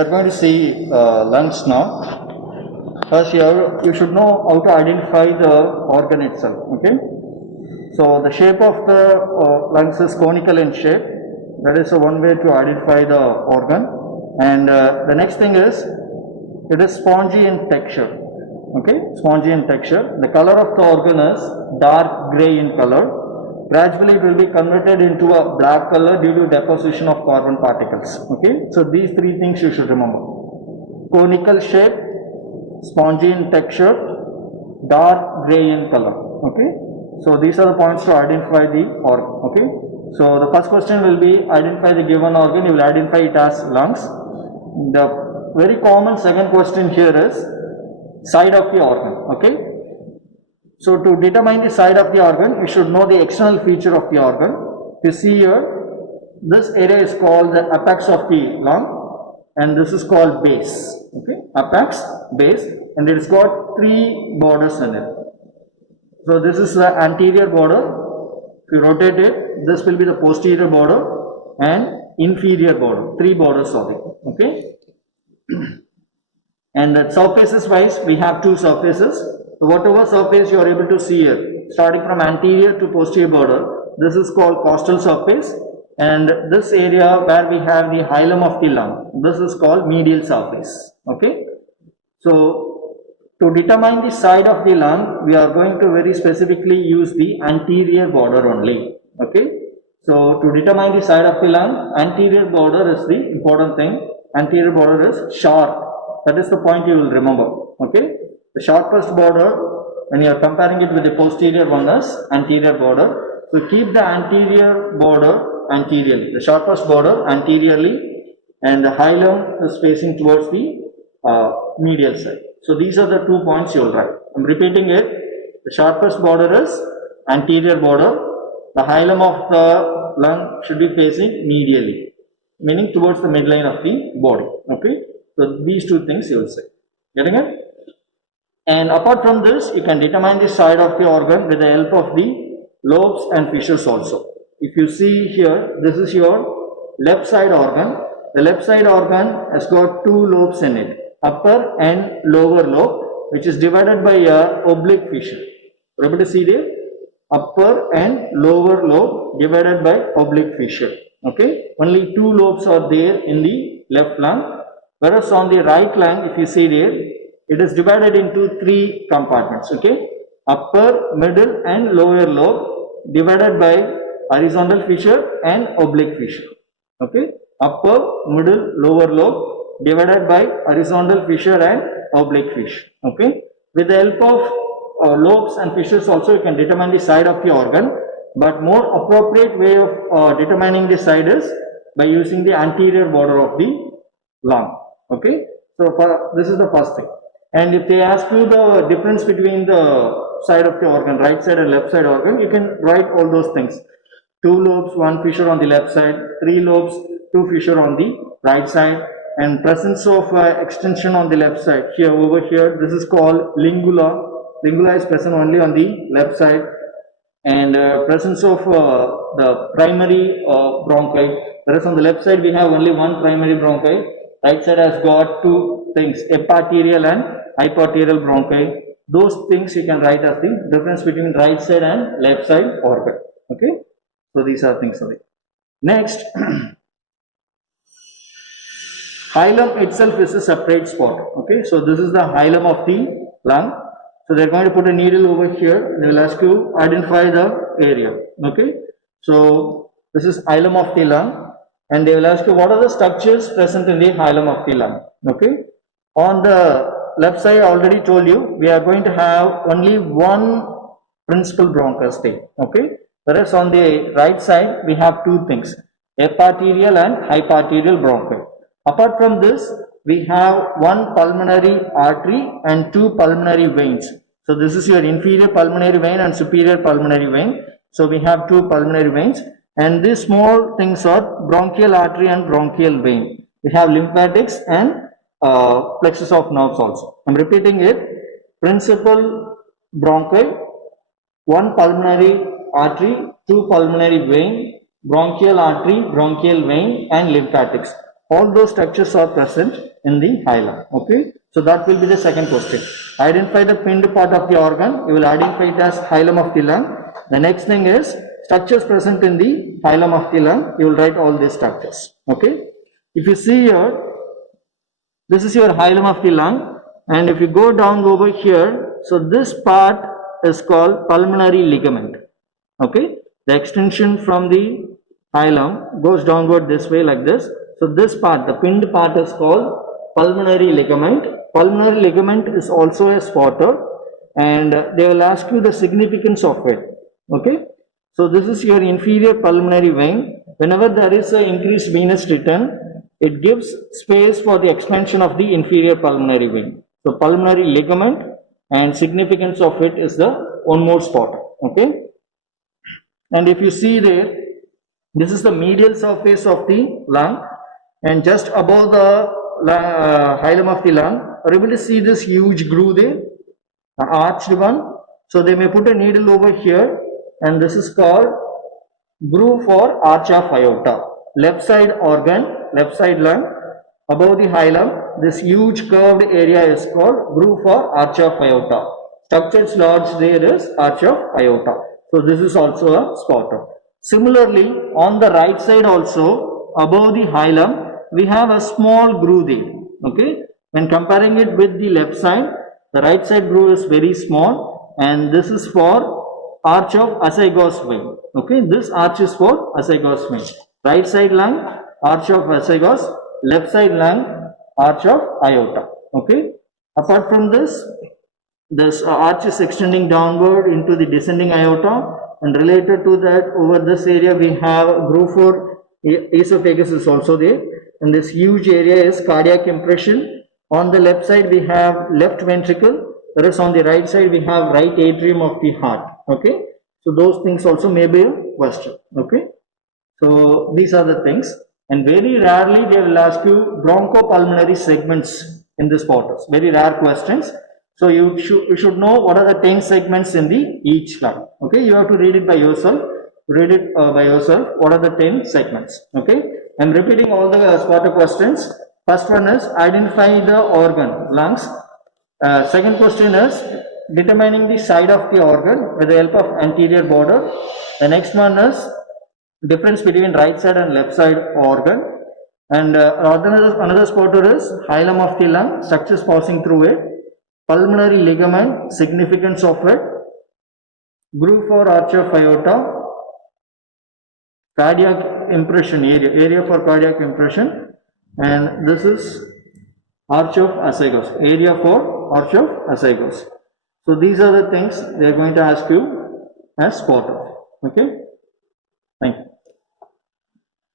are going to see lungs now. First, you should know how to identify the organ itself. Okay. So the shape of the lungs is conical in shape. That is one way to identify the organ. And the next thing is it is spongy in texture. Okay, spongy in texture. The color of the organ is dark gray in color. Gradually it will be converted into a black color due to deposition of carbon particles. Okay, so these three things you should remember: conical shape, spongy in texture, dark gray in color. Okay, so these are the points to identify the organ. Okay, so the first question will be identify the given organ. You will identify it as lungs. The very common second question here is side of the organ. Okay, so to determine the side of the organ, you should know the external feature of the organ. You see here, this area is called the apex of the lung, and this is called base. Okay, apex, base, and it has got three borders in it. So this is the anterior border. If you rotate it, this will be the posterior border and inferior border. Three borders of it. Okay, and the surfaces wise, we have two surfaces. So whatever surface you are able to see here, starting from anterior to posterior border, this is called costal surface, and this area where we have the hilum of the lung, this is called medial surface. Okay, so to determine the side of the lung, we are going to very specifically use the anterior border only. Okay, so to determine the side of the lung, anterior border is the important thing. Anterior border is sharp. That is the point you will remember. Okay, the sharpest border when you are comparing it with the posterior one is anterior border. So keep the anterior border anteriorly, the sharpest border anteriorly, and the hilum is facing towards the medial side. So these are the 2 points you will write. I am repeating it. The sharpest border is anterior border. The hilum of the lung should be facing medially, meaning towards the midline of the body. Okay, so these 2 things you will say. Getting it? And apart from this, you can determine the side of the organ with the help of the lobes and fissures also. If you see here, this is your left side organ. The left side organ has got 2 lobes in it, upper and lower lobe, which is divided by a oblique fissure. You're able to see there? Upper and lower lobe divided by oblique fissure. Okay, only 2 lobes are there in the left lung, whereas on the right lung, if you see there, it is divided into 3 compartments. Okay, upper, middle, and lower lobe divided by horizontal fissure and oblique fissure. Okay, upper, middle, lower lobe divided by horizontal fissure and oblique fissure. Okay, with the help of lobes and fissures also you can determine the side of the organ, but more appropriate way of determining the side is by using the anterior border of the lung. Okay, so this is the first thing. And if they ask you the difference between the side of the organ, right side and left side organ, you can write all those things. 2 lobes, 1 fissure on the left side, 3 lobes, 2 fissure on the right side, and presence of extension on the left side. Here, over here, this is called lingula. Lingula is present only on the left side, and presence of the primary bronchi. Whereas on the left side we have only 1 primary bronchi. Right side has got 2 things, eparterial and hyparterial bronchi. Those things you can write as the difference between right side and left side organ. Okay, so these are things of it. Next, hilum itself is a separate spot. Okay, so this is the hilum of the lung. So they are going to put a needle over here. They will ask you identify the area. Okay, so this is hilum of the lung, and they will ask you what are the structures present in the hilum of the lung. Okay, on the left side, I already told you we are going to have only 1 principal bronchus thing. Okay, whereas on the right side we have 2 things, eparterial and hyparterial bronchi. Apart from this, we have 1 pulmonary artery and 2 pulmonary veins. So this is your inferior pulmonary vein and superior pulmonary vein. So we have 2 pulmonary veins, and these small things are bronchial artery and bronchial vein. We have lymphatics and plexus of nerves also. I am repeating it: principal bronchi, 1 pulmonary artery, 2 pulmonary vein, bronchial artery, bronchial vein, and lymphatics. All those structures are present in the hilum. Okay, so that will be the second question. Identify the pinned part of the organ. You will identify it as hilum of the lung. The next thing is structures present in the hilum of the lung. You will write all these structures. Okay, if you see here, this is your hilum of the lung, and if you go down over here, so this part is called pulmonary ligament. Okay, the extension from the hilum goes downward this way like this. So this part, the pinned part, is called pulmonary ligament. Pulmonary ligament is also a spotter, and they will ask you the significance of it. Okay, so this is your inferior pulmonary vein. Whenever there is an increased venous return, it gives space for the expansion of the inferior pulmonary vein. So pulmonary ligament, and significance of it is the one more spotter. Okay, and if you see there, this is the medial surface of the lung, and just above the hilum of the lung, are you able to see this huge groove there, the arched one? So they may put a needle over here, and this is called groove for arch of aorta. Left side organ, left side lung, above the hilum, this huge curved area is called groove for arch of aorta. Structures lodged there is arch of aorta. So this is also a spotter. Similarly, on the right side also, above the hilum, we have a small groove there. Okay, when comparing it with the left side, the right side groove is very small, and this is for arch of azygos vein. Okay, this arch is for azygos vein. Right side lung, arch of azygos. Left side lung, arch of aorta. Okay, apart from this, this arch is extending downward into the descending aorta, and related to that, over this area we have groove for esophagus is also there, and this huge area is cardiac impression. On the left side we have left ventricle, whereas on the right side we have right atrium of the heart. Okay, so those things also may be a question. Okay, so these are the things, and very rarely they will ask you bronchopulmonary segments in the spotters. Very rare questions. So you should know what are the 10 segments in the each lung. Okay, you have to read it by yourself. Read it by yourself. What are the 10 segments? Okay, I'm repeating all the spotter questions. First one is identify the organ, lungs. Second question is determining the side of the organ with the help of anterior border. The next one is difference between right side and left side organ. And another spotter is hilum of the lung, structures passing through it. Pulmonary ligament, significance of it, groove for arch of aorta, cardiac impression area for cardiac impression, and this is arch of azygos, area for arch of azygos. So these are the things they are going to ask you as spotter. Okay.